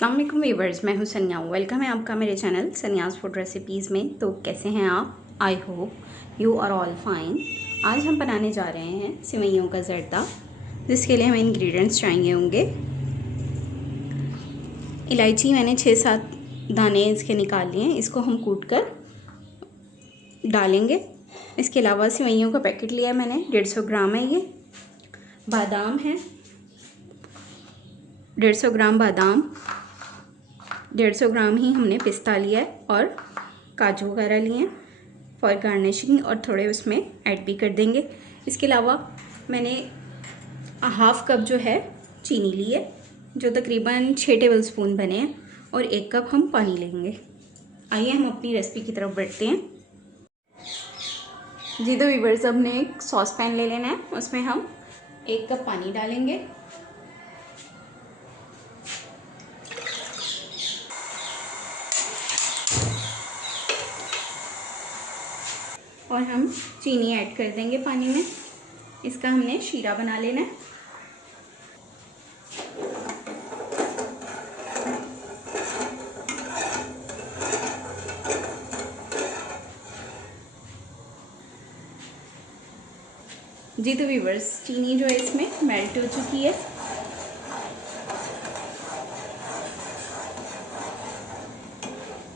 अस्सलाम वालेकुम वीवर्स, मैं हूं सनिया। वेलकम है आपका मेरे चैनल सनियाज़ फूड रेसिपीज़ में। तो कैसे हैं आप? I hope you are all fine. आज हम बनाने जा रहे हैं सिवैयों का ज़र्दा, जिसके लिए हमें इंग्रेडिएंट्स चाहिए होंगे। इलायची मैंने 6-7 दाने इसके निकाल लिए हैं, इसको हम कूट कर डालेंगे। इसके अलावा सिवैयों का पैकेट लिया है मैंने, 150 ग्राम है ये। बादाम है 150 ग्राम बादाम, 150 ग्राम ही हमने पिस्ता लिया है और काजू वगैरह लिए हैं फॉर गार्निशिंग, और थोड़े उसमें ऐड भी कर देंगे। इसके अलावा मैंने हाफ़ कप जो है चीनी ली है, जो तकरीबन 6 टेबल स्पून बने हैं, और 1 कप हम पानी लेंगे। आइए हम अपनी रेसिपी की तरफ बढ़ते हैं। जी तो व्यूअर्स, हमने एक सॉस पैन ले लेना है, उसमें हम 1 कप पानी डालेंगे और हम चीनी ऐड कर देंगे पानी में। इसका हमने शीरा बना लेना है। जी तो व्यूअर्स, चीनी जो है इसमें मेल्ट हो चुकी है।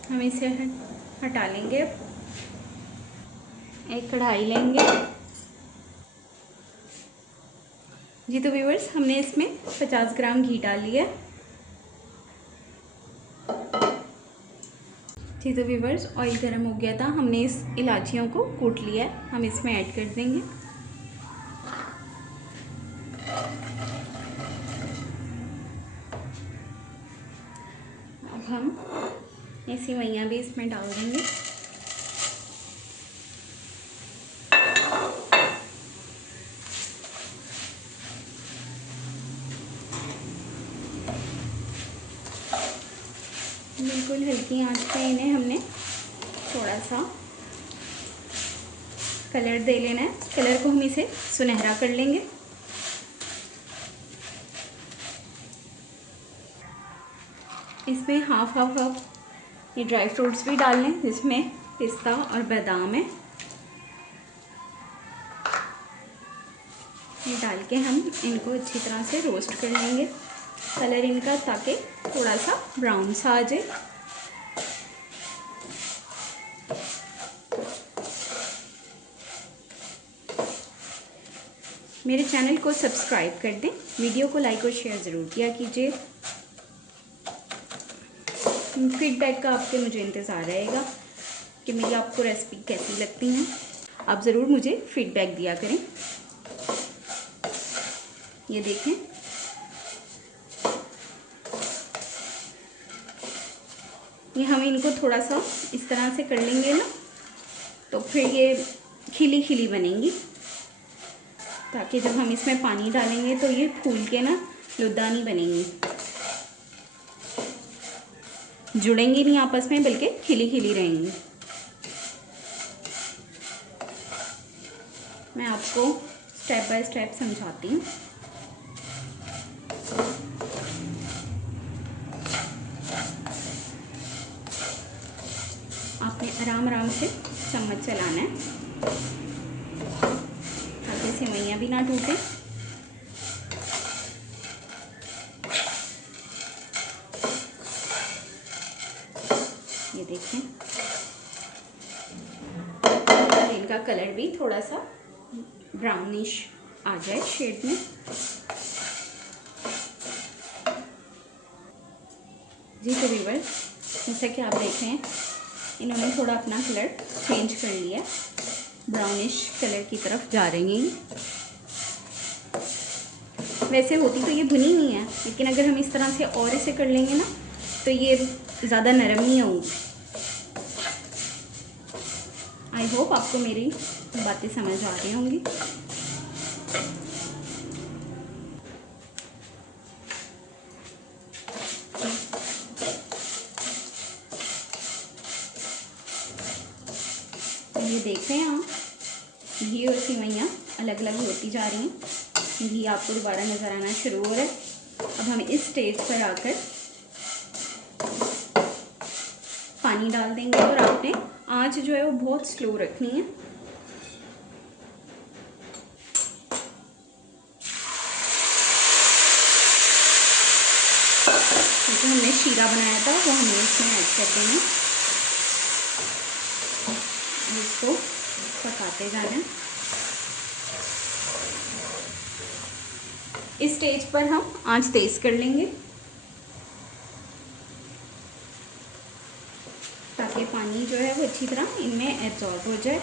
हम इसे हटा लेंगे। एक कढ़ाई लेंगे। जी तो व्यूअर्स, हमने इसमें 50 ग्राम घी डाल लिया। जी तो व्यूअर्स, ऑयल गर्म हो गया था, हमने इस इलायचियों को कूट लिया है, हम इसमें ऐड कर देंगे। अब हम ये सेवइयाँ भी इसमें डाल देंगे। बिल्कुल हल्की आंच पे इन्हें हमने थोड़ा सा कलर दे लेना है। कलर को हम इसे सुनहरा कर लेंगे। इसमें हाफ ये ड्राई फ्रूट्स भी डाल लें, जिसमें पिस्ता और बादाम है। ये डाल के हम इनको अच्छी तरह से रोस्ट कर लेंगे, कलर इनका ताकि थोड़ा सा ब्राउन सा आ जाए। मेरे चैनल को सब्सक्राइब कर दें, वीडियो को लाइक और शेयर ज़रूर किया कीजिए। फीडबैक का आपके मुझे इंतज़ार रहेगा कि मेरी आपको रेसिपी कैसी लगती हैं। आप ज़रूर मुझे फीडबैक दिया करें। ये देखें, ये हम इनको थोड़ा सा इस तरह से कर लेंगे ना, तो फिर ये खिली खिली बनेंगी, ताकि जब हम इसमें पानी डालेंगे तो ये फूल के ना लुद्दा नहीं बनेंगी, जुड़ेंगी नहीं आपस में, बल्कि खिली खिली रहेंगी। मैं आपको स्टेप बाय स्टेप समझाती हूँ। आपने आराम आराम से चम्मच चलाना है, ताकि सेवइयाँ भी ना टूटे। ये देखें, इनका कलर भी थोड़ा सा ब्राउनिश आ जाए शेड में। जी तो व्यूअर्स, जैसा कि आप देख रहे हैं, इन्होंने थोड़ा अपना कलर चेंज कर लिया, ब्राउनिश कलर की तरफ जा रही हैं। वैसे होती तो ये भुनी नहीं है, लेकिन अगर हम इस तरह से और इसे कर लेंगे ना, तो ये ज़्यादा नरम नहीं होगी। आई होप आपको मेरी बातें समझ आ रही होंगी। ये देख रहे हैं आप, घी और सेवइयाँ अलग अलग होती जा रही हैं। घी आपको दोबारा नज़र आना शुरू हो रहा है। अब हम इस स्टेज पर आकर पानी डाल देंगे और आपने आंच जो है वो बहुत स्लो रखनी है। जो हमने शीरा बनाया था वो हमें इसमें ऐड कर देना, इसको पकाते जाना है। इस स्टेज पर हम आंच तेज कर लेंगे ताकि पानी जो है वो अच्छी तरह इनमें एब्जॉर्ब हो जाए।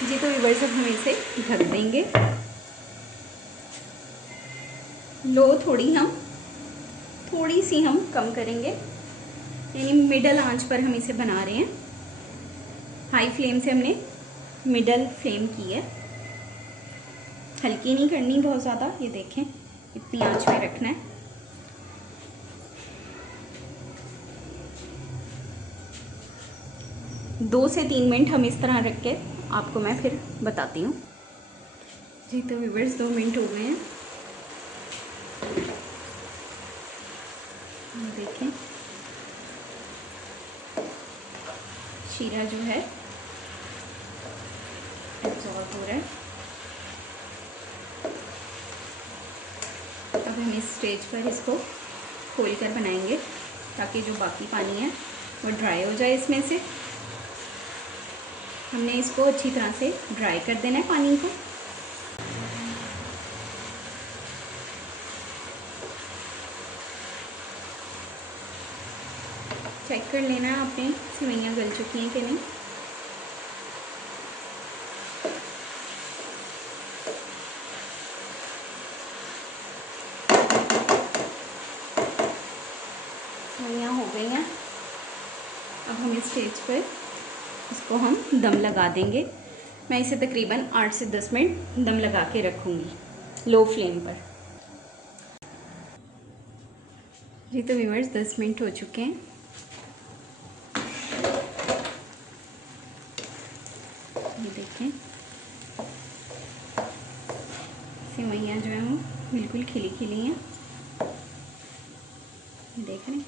जी तो व्यूअर्स अब हम इसे ढक देंगे। लो थोड़ी सी हम कम करेंगे, यानी मिडल आंच पर हम इसे बना रहे हैं। हाई फ्लेम से हमने मिडल फ्लेम की है, हल्की नहीं करनी बहुत ज़्यादा, ये देखें इतनी आंच में रखना है। दो से 3 मिनट हम इस तरह रख के आपको मैं फिर बताती हूँ। जी तो व्यूअर्स 2 मिनट हो गए हैं, देखें शीरा जो है एब्जॉर्ब हो रहा है। अब हम इस स्टेज पर इसको खोल कर बनाएंगे ताकि जो बाकी पानी है वो ड्राई हो जाए इसमें से। हमने इसको अच्छी तरह से ड्राई कर देना है पानी को। चेक कर लेना है आपने सेवइयाँ गल चुकी हैं कि नहीं। सेवइयाँ हो गई हैं। अब हम इस स्टेज पर इसको हम दम लगा देंगे। मैं इसे तकरीबन 8 से 10 मिनट दम लगा के रखूँगी लो फ्लेम पर। जी तो व्यूअर्स 10 मिनट हो चुके हैं। ये देखें सेवइयाँ जो हैं वो बिल्कुल खिली खिली हैं, ये देख रहे हैं,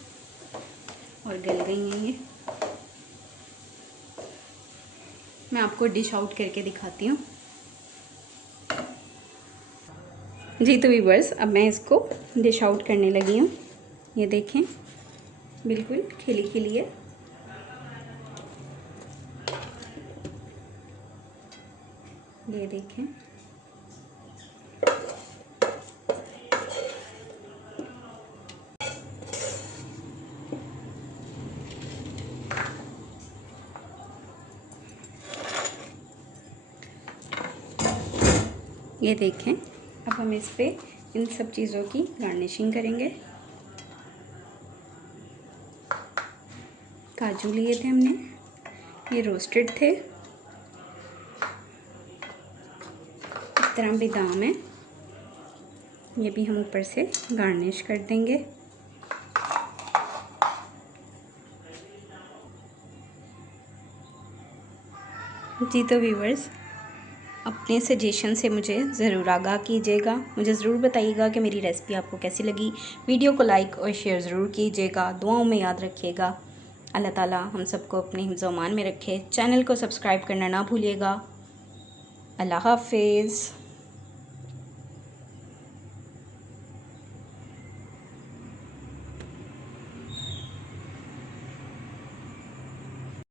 और गल गई हैं ये। मैं आपको डिश आउट करके दिखाती हूँ। जी तो व्यूअर्स अब मैं इसको डिश आउट करने लगी हूँ। ये देखें बिल्कुल खिली खिली है। ये देखें ये देखें। अब हम इस पे इन सब चीज़ों की गार्निशिंग करेंगे। काजू लिए थे हमने, ये रोस्टेड थे। इस तरह बादाम है, ये भी हम ऊपर से गार्निश कर देंगे। जी तो व्यूअर्स अपने सजेशन से मुझे ज़रूर आगाह कीजिएगा, मुझे ज़रूर बताइएगा कि मेरी रेसिपी आपको कैसी लगी। वीडियो को लाइक और शेयर ज़रूर कीजिएगा, दुआओं में याद रखिएगा। अल्लाह ताला हम सबको अपने हिफ्ज़-ओ-अमान में रखे। चैनल को सब्सक्राइब करना ना भूलिएगा। अल्लाह हाफ़िज़।